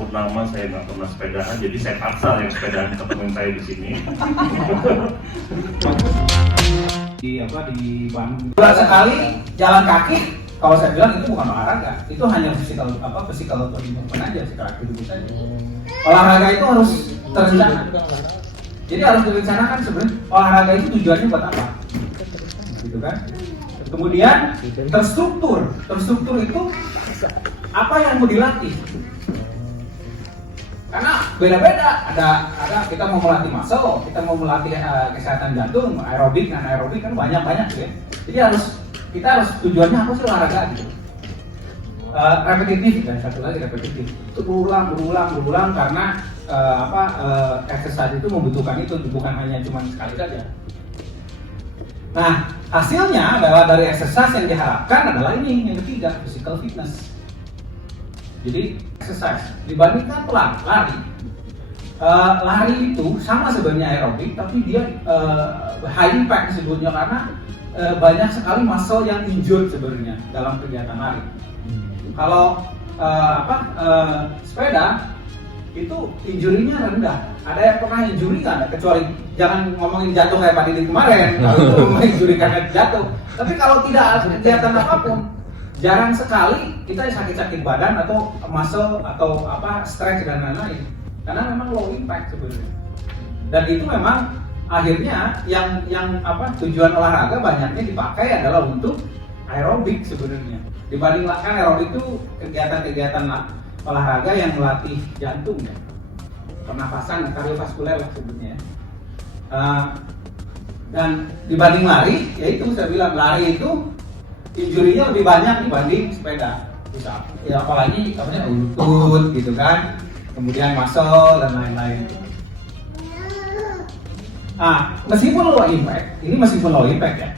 Purnama saya nggak pernah sepedahan, jadi saya paksa yang sepedahan ketemuin saya di sini. Di Bandung. Sekali jalan kaki, kalau saya bilang itu bukan olahraga, itu hanya physical movement aja, physical activity saja. Olahraga itu harus terencana. Jadi harus direncanakan sebenarnya olahraga itu tujuannya buat apa, gitu kan? Kemudian terstruktur itu apa yang mau dilatih? Karena beda-beda, ada kita mau melatih muscle, kita mau melatih kesehatan jantung, aerobik, non aerobik kan banyak ya. Jadi kita harus tujuannya apa sih olahraga gitu. Repetitif dan satu lagi repetitif. Itu berulang karena exercise itu membutuhkan itu, bukan hanya cuma sekali saja. Nah, hasilnya adalah dari exercise yang diharapkan adalah ini yang ketiga, physical fitness. Jadi exercise dibandingkan lari, lari itu sama sebenarnya aerobik, tapi dia high impact disebutnya karena banyak sekali muscle yang injured sebenarnya dalam kegiatan lari. Kalau sepeda itu injurinya rendah. Ada yang pernah injuri nggak? Kecuali jangan ngomongin jatuh kayak Pak Didi kemarin, kalau itu injuri karena jatuh. Tapi kalau tidak ada kegiatan apapun, jarang sekali kita sakit-sakit badan atau muscle atau stretch dan lain-lain. Karena memang low impact sebenarnya. Dan itu memang akhirnya yang tujuan olahraga banyaknya dipakai adalah untuk aerobik sebenarnya. Dibandingkan aerobik itu kegiatan-kegiatan olahraga yang melatih jantung ya, pernapasan, kardiovaskuler lah sebutnya. Dan dibanding lari, yaitu saya bilang lari itu injurinya lebih banyak dibanding sepeda. Ya apalagi lutut gitu kan, kemudian muscle dan lain-lain. Meskipun low impact ya.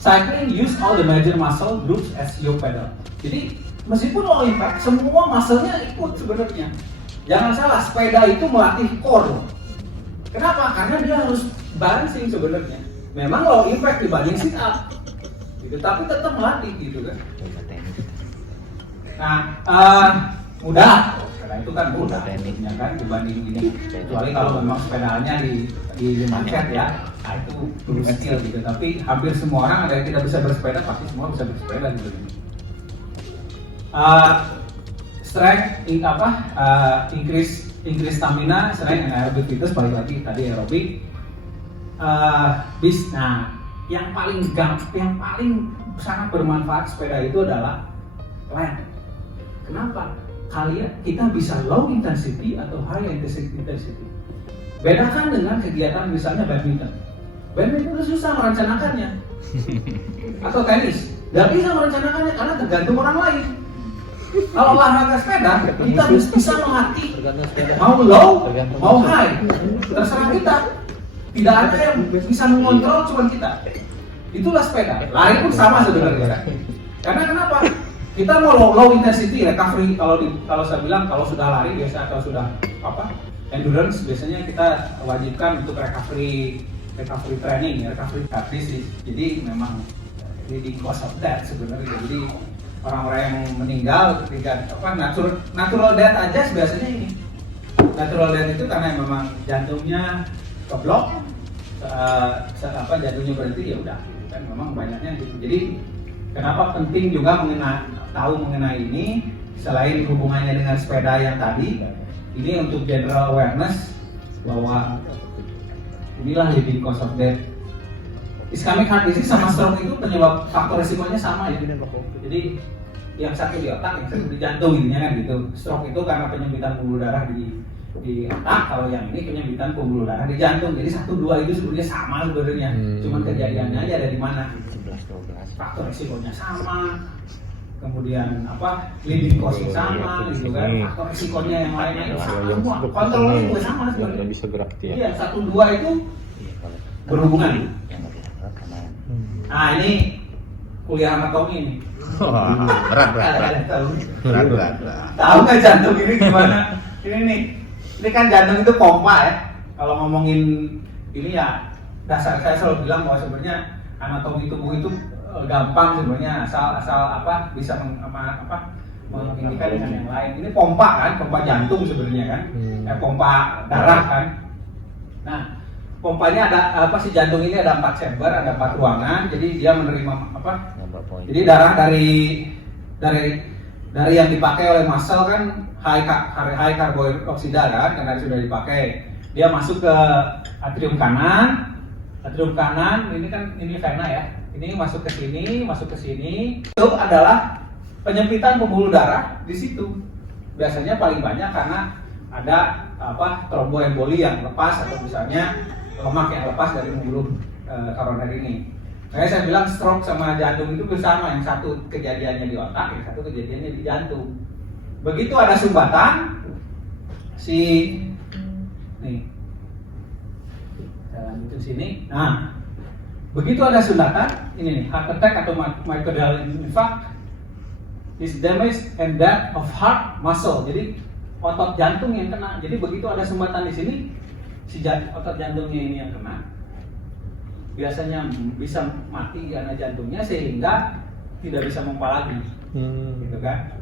Cycling use all the major muscle groups as you pedal. Jadi meskipun low impact, semua muscle-nya ikut sebenarnya. Jangan salah, sepeda itu melatih core. Kenapa? Karena dia harus balancing sebenarnya. Memang low impact dibanding sit up, gitu, tapi tetap melatih gitu kan. Nah, mudah. Sepeda itu kan mudah, ya kan dibanding ini. Kecuali kalau memang sepedanya di macet ya, itu perlu skill gitu. Tapi hampir semua orang ada yang tidak bisa bersepeda, pasti semua bisa bersepeda gitu. Strength, increase stamina, strength and aerobic fitness, balik lagi tadi aerobik. Nah, yang paling sangat bermanfaat sepeda itu adalah length. Kenapa? Kita bisa low intensity atau high intensity. Bedakan dengan kegiatan misalnya badminton. Badminton itu susah merencanakannya. Atau tenis, nggak bisa merencanakannya karena tergantung orang lain. Kalau olahraga sepeda, kita bisa melatih mau low, mau high, terserah kita. Tidak ada yang bisa mengontrol, cuma kita. Itulah sepeda. Lari pun sama sebenarnya. Karena kenapa? Kita mau low intensity recovery. Kalau saya bilang kalau sudah lari biasa atau sudah endurance, biasanya kita wajibkan untuk recovery training, recovery practice. Jadi memang leading cause of death sebenarnya. Jadi orang-orang yang meninggal ketika natural death aja biasanya ini. Natural death itu karena memang jantungnya keblok, jantungnya berhenti ya udah. Kan memang banyaknya gitu. Jadi kenapa penting juga tahu mengenai ini selain hubungannya dengan sepeda yang tadi, ini untuk general awareness bahwa inilah leading cause of death. Ischemic heart disease sama stroke itu penyebab faktor resikonya sama ya. Jadi yang satu di otak, yang satu di jantung intinya kan gitu. Stroke itu karena penyempitan pembuluh darah di otak, kalau yang ini penyempitan pembuluh darah di jantung. Jadi 1-2 itu sebenarnya sama sebenarnya. Cuman kejadiannya aja ada di mana. Faktor resikonya sama. Kemudian leading cause sama gitu kan. Faktor resikonya yang lainnya sama. Kontrolnya juga sama sebenarnya. Bisa gerak dia. Iya, 1-2 itu berhubungan. Nah, ini kuliah anatomi ini. Berat. Tahu nggak jantung ini gimana? Ini kan jantung itu pompa ya. Kalau ngomongin ini ya, dasar saya selalu bilang bahwa sebenarnya anatomi tubuh itu gampang sebenarnya asal bisa mengindikan dengan yang lain. Ini pompa kan, pompa jantung sebenarnya kan, pompa darah kan. Nah, pompanya ada apa sih, jantung ini ada 4 chamber, ada 4 ruangan, jadi dia menerima apa? Jadi darah dari yang dipakai oleh muscle kan high karbohidroksida kan, karena sudah dipakai. Dia masuk ke atrium kanan, ini vena ya. Ini masuk ke sini. Itu adalah penyempitan pembuluh darah di situ. Biasanya paling banyak karena ada tromboemboli yang lepas, atau misalnya lemak yang lepas dari pembuluh koroner ini. Saya bilang stroke sama jantung itu bersama, yang satu kejadiannya di otak, yang satu kejadiannya di jantung. Begitu ada sumbatan, nih, saya lanjutin sini. Nah, begitu ada sumbatan, ini nih, heart attack atau myocardial infarct is damage and death of heart muscle. Jadi otot jantung yang kena. Jadi begitu ada sumbatan di sini, otot jantungnya ini yang kena. Biasanya bisa mati karena jantungnya, sehingga tidak bisa memompa lagi, gitu kan?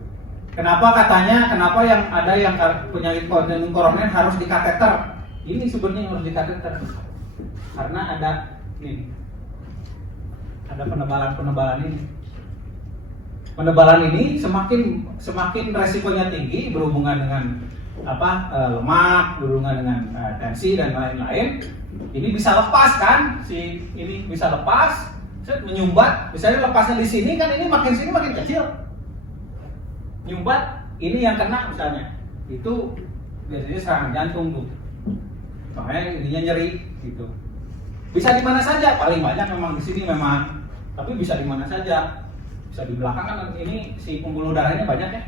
Kenapa yang ada yang penyakit koroner harus dikateter? Ini sebenarnya yang harus dikateter karena ada penebalan ini. Penebalan ini semakin resikonya tinggi, berhubungan dengan lemak, berhubungan dengan tensi dan lain-lain. Ini bisa lepas kan, ini bisa lepas, menyumbat. Misalnya lepasnya di sini kan, ini makin sini makin kecil. Nyumbat, ini yang kena misalnya, itu biasanya serangan jantung tuh. Makanya ininya nyeri gitu. Bisa di mana saja, paling banyak memang di sini memang, tapi bisa di mana saja. Bisa di belakang kan, ini si pembuluh darahnya banyak ya.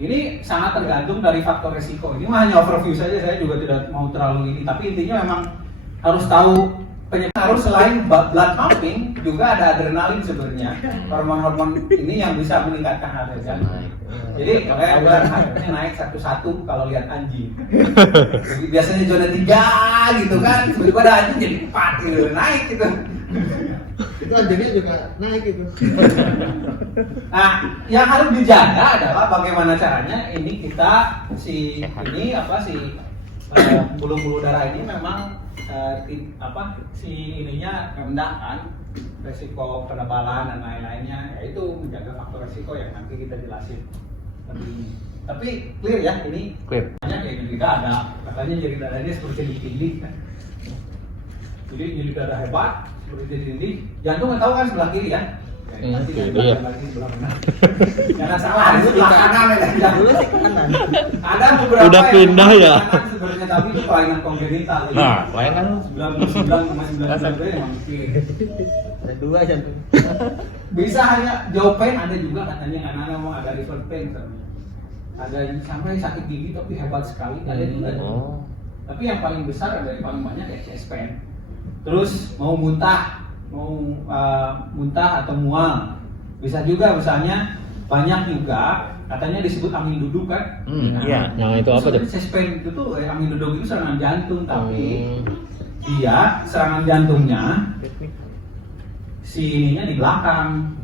Ini sangat tergantung dari faktor resiko. Ini mah hanya overview saja, saya juga tidak mau terlalu ini. Tapi intinya memang harus tahu penyakit. Harus selain blood pumping, juga ada adrenalin sebenarnya. Hormon-hormon ini yang bisa meningkatkan harga jantung. Jadi kayak bilang harganya naik satu-satu kalau lihat anjing. Jadi biasanya zona 3 gitu kan, tiba-tiba ada anjing jadi 4 gitu, naik gitu. Itu anjingnya juga naik itu. Nah, yang harus dijaga adalah bagaimana caranya bulu-bulu darah ini memang ininya rendah kan, resiko penebalan dan lain-lainnya, yaitu menjaga faktor resiko yang nanti kita jelasin lebih ini. Tapi clear ya, ini clear. Banyak ya nyeri dada, katanya nyeri dadanya seperti ditindih kan. Jadi nyeri dada hebat seperti ditindih. Jantung nggak tahu kan sebelah kiri ya. Nanti iya. sebelah kanan. Jangan salah, itu sebelah kanan ya. Dulu sih kanan. Ada beberapa Udah pindah ya. Sebenarnya, tapi itu kelainan kongenital. Nah, kelainan 99,9% emang kiri. Ada 2 jantung. Bisa hanya jaw pain, ada juga katanya anak-anak mau ada liver pain katanya. Ada yang sampai sakit gigi tapi hebat sekali, ada juga. Tapi yang paling besar, ada yang paling banyak ya chest pain. Terus mau muntah atau mual, bisa juga. Misalnya banyak juga katanya disebut angin duduk kan. Iya. Nah, itu apa tuh? Chest pain itu tuh angin duduk itu serangan jantung, tapi dia serangan jantungnya si ininya di belakang.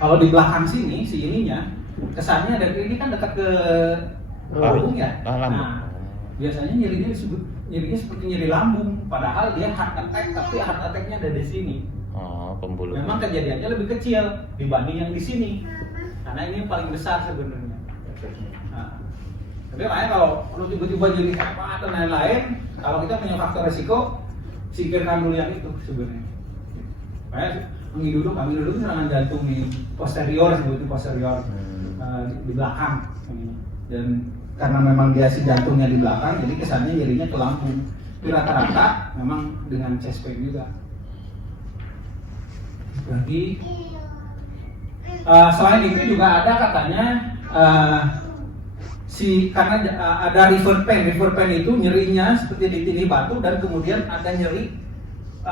Kalau di belakang sini si ininya kesannya dari ini kan dekat ke lambung ya. Nah, biasanya nyerinya seperti nyeri lambung, padahal dia heart attack, tapi heart attacknya ada di sini. Pembuluh. Memang kejadiannya lebih kecil dibanding yang di sini, karena ini yang paling besar sebenarnya. Nah, tapi makanya kalau tiba-tiba jadi hebat dan lain-lain, kalau kita punya faktor resiko, singkirkan dulu yang itu sebenarnya. Kayak angin duduk serangan jantung di posterior, sebutnya posterior, di belakang. Dan karena memang dia si jantungnya di belakang, jadi kesannya nyerinya ke lambung. Tapi rata-rata memang dengan chest pain juga. Lagi selain itu juga ada katanya karena ada river pain itu nyerinya seperti ditindih batu, dan kemudian ada nyeri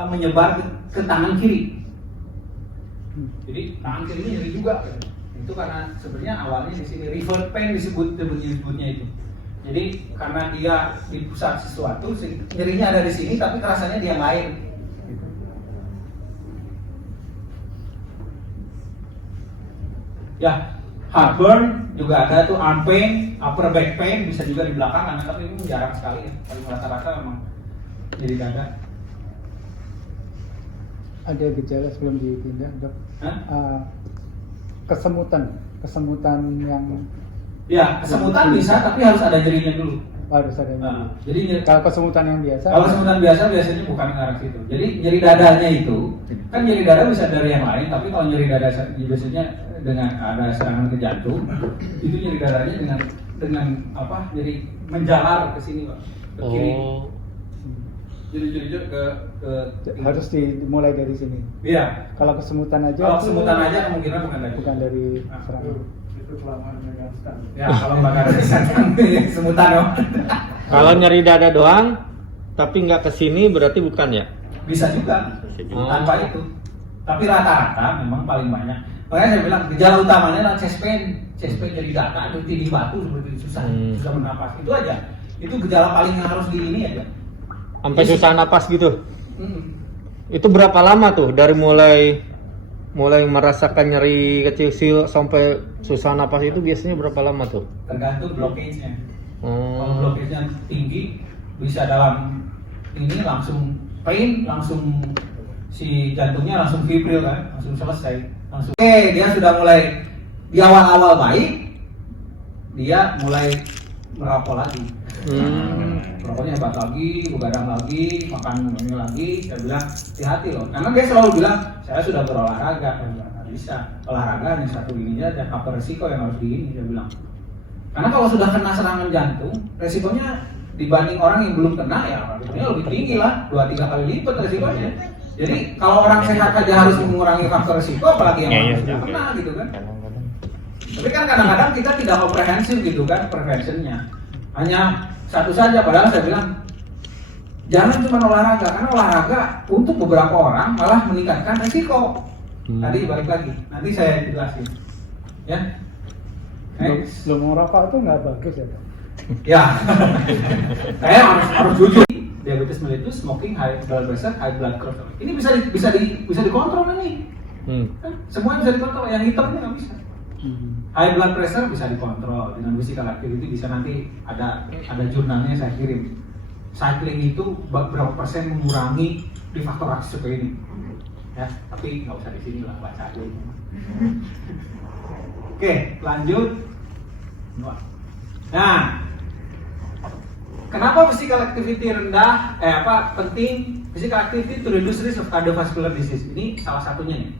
menyebar ke tangan kiri. Jadi tangan kirinya nyeri juga. Itu karena sebenarnya awalnya di sini river pain disebutnya itu. Jadi karena dia di pusat sesuatu, nyerinya ada di sini tapi kerasanya di yang lain. Ya, Heartburn juga ada tuh, arm pain, upper back pain bisa juga di belakang, tapi ini jarang sekali ya. Paling rata-rata memang nyeri dada. Ada gejala sebelum dipindah, Dok? Hah? Kesemutan yang Ya, kesemutan bisa, tapi harus ada nyerinya dulu. harus ada. Nah, jadi Kalau kesemutan yang biasa, kalau kesemutan biasa biasanya bukan ke arah situ. Jadi nyeri dadanya itu kan nyeri dada bisa dari yang lain, tapi kalau nyeri dada biasanya dengan ada serangan ke jantung, itu nyeri dadanya dengan apa? Nyeri menjalar ke sini, Pak. Ke kiri. Oh. Jujur ke harus dimulai dari sini. Iya. Kalau kesemutan aja, Kalau kesemutan aja kemungkinan bukan dari serangan. itu kelamaan megang stand. Ya, kalau nggak ada stand kesemutan dong. Kalau nyeri dada doang, tapi nggak kesini berarti bukan ya? Bisa juga. Bisa juga. Tanpa itu. Tapi rata-rata memang paling banyak. Makanya saya bilang gejala utamanya adalah chest pain nyeri dada, itu tindih batu seperti itu, susah bernapas. Itu aja. Itu gejala paling yang harus di ini aja. Sampai susah napas gitu. Hmm. Itu berapa lama tuh dari mulai merasakan nyeri kecil sampai susah napas itu biasanya berapa lama tuh? Tergantung blockage-nya. Kalau blockage-nya tinggi bisa dalam ini langsung pain, langsung si jantungnya langsung fibril kan, langsung selesai. Oke, dia sudah mulai di awal-awal baik, dia mulai merokok lagi. Rokoknya hebat lagi, begadang lagi, makan ini lagi. Saya bilang hati-hati loh, karena dia selalu bilang saya sudah berolahraga. Saya bilang nggak bisa, olahraga hanya satu ininya ada faktor resiko yang harus diini. Saya bilang karena kalau sudah kena serangan jantung, resikonya dibanding orang yang belum kena ya resikonya lebih tinggi lah, 2-3 kali lipat resikonya. Jadi kalau orang sehat aja harus mengurangi faktor resiko, apalagi yang sudah kena gitu kan. Tapi kan kadang-kadang kita tidak komprehensif gitu kan preventionnya. Hanya satu saja, padahal saya bilang jangan cuma olahraga, karena olahraga untuk beberapa orang malah meningkatkan resiko. Tadi balik lagi, nanti saya jelasin. Ya. Belum merokok itu nggak bagus ya, Pak? Ya. Saya harus jujur. Diabetes mellitus, smoking, high blood pressure, high blood cholesterol. Ini bisa dikontrol nih. Semua bisa dikontrol, yang hitam ini nggak bisa. High blood pressure bisa dikontrol dengan physical activity, bisa nanti ada jurnalnya saya kirim. Cycling itu berapa persen mengurangi di faktor resiko ini. Ya, tapi nggak usah di sini lah, baca aja. Oke, lanjut. Nah, kenapa physical activity rendah? Penting? Physical activity to reduce risk of cardiovascular disease. Ini salah satunya nih.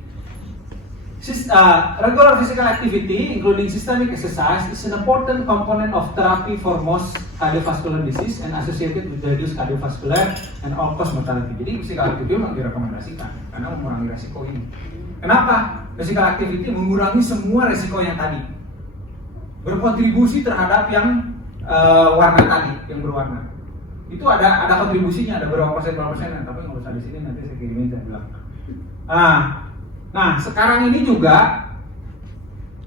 Regular physical activity, including systemic exercise, is an important component of therapy for most cardiovascular disease and associated with reduced cardiovascular and all-cause mortality. Jadi physical activity memang direkomendasikan karena mengurangi resiko ini. Kenapa? Physical activity mengurangi semua resiko yang tadi, berkontribusi terhadap yang warna tadi, yang berwarna. Itu ada kontribusinya, ada berapa persen, tapi nggak usah di sini, nanti saya kirimin, saya bilang. Nah, sekarang ini juga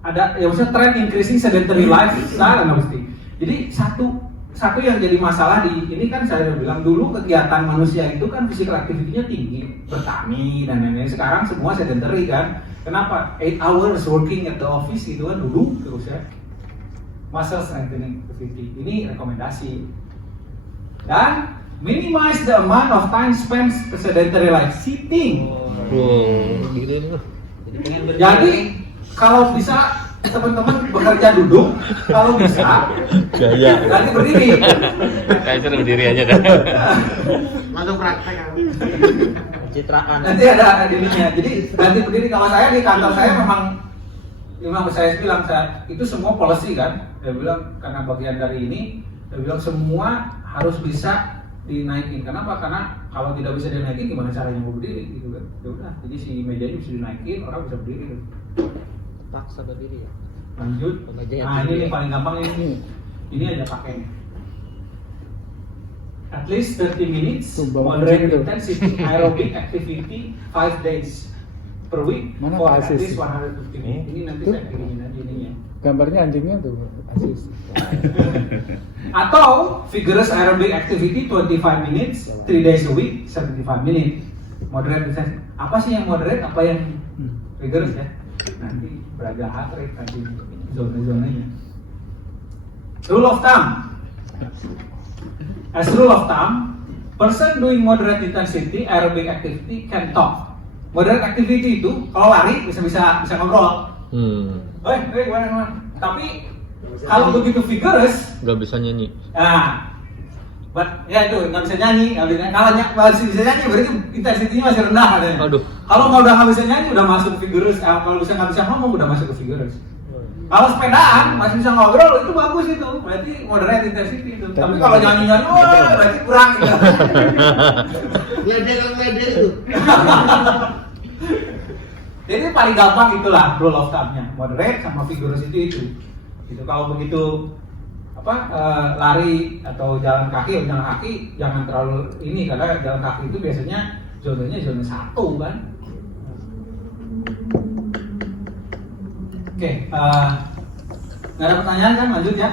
ada ya maksudnya tren increasing sedentary lifestyle mesti. Jadi satu yang jadi masalah di ini kan saya bilang dulu kegiatan manusia itu kan physical activity-nya tinggi, bertani dan lain-lain. Sekarang semua sedentary kan. Kenapa? 8 hours working at the office itu kan duduk terus ya. Muscle strengthening activity. Ini rekomendasi. Dan minimize the amount of time spent sedentary life sitting. Gitu. Jadi kalau bisa teman-teman bekerja duduk, kalau bisa Gaya. nanti berdiri. Kayak sudah berdiri aja dah. Langsung praktek kan. Citraan. Nanti ada dirinya. Jadi nanti berdiri. Kalau saya di kantor saya memang saya bilang itu semua policy kan. Saya bilang karena bagian dari ini, saya bilang semua harus bisa dinaikin. Kenapa? Karena kalau tidak bisa dinaikin gimana caranya mau berdiri gitu kan? Ya udah, jadi si mejanya bisa dinaikin, orang bisa berdiri gitu. Paksa berdiri ya. Lanjut. Nah, ini nih paling gampang ini. Ini aja pakai. At least 30 minutes moderate intensity aerobic activity 5 days per week for at least 150 minutes. Ini nanti saya kirimin aja ininya. Gambarnya anjingnya tuh, Asis. Atau vigorous aerobic activity 25 minutes 3 days a week 75 minutes. Moderate intensity. Apa sih yang moderate, apa yang vigorous ya? Nanti beraga heart rate nanti. zona-zonanya. Rule of thumb. As rule of thumb, person doing moderate intensity aerobic activity can talk. Moderate activity itu kalau lari bisa ngobrol. Gimana? Tapi kalau begitu vigorous, Nggak bisa nyanyi. nah, ya itu nggak bisa nyanyi. Kalau masih bisa nyanyi berarti intensitinya masih rendah katanya. Aduh. Kalau udah nggak bisa nyanyi udah masuk ke vigorous. Kalau nggak bisa ngomong udah masuk ke vigorous. Kalau sepedaan masih bisa ngobrol itu bagus itu, berarti moderate intensity itu. Tapi kalau nyanyi-nyanyi, wah berarti kurang. Gitu. Ngede itu. Jadi paling gampang itulah rule of thumb-nya, moderate sama vigorous itu. Gitu. Kalau begitu lari atau jalan kaki jangan terlalu ini karena jalan kaki itu biasanya zonanya zona 1 kan. Oke, nggak ada pertanyaan kan? Lanjut ya.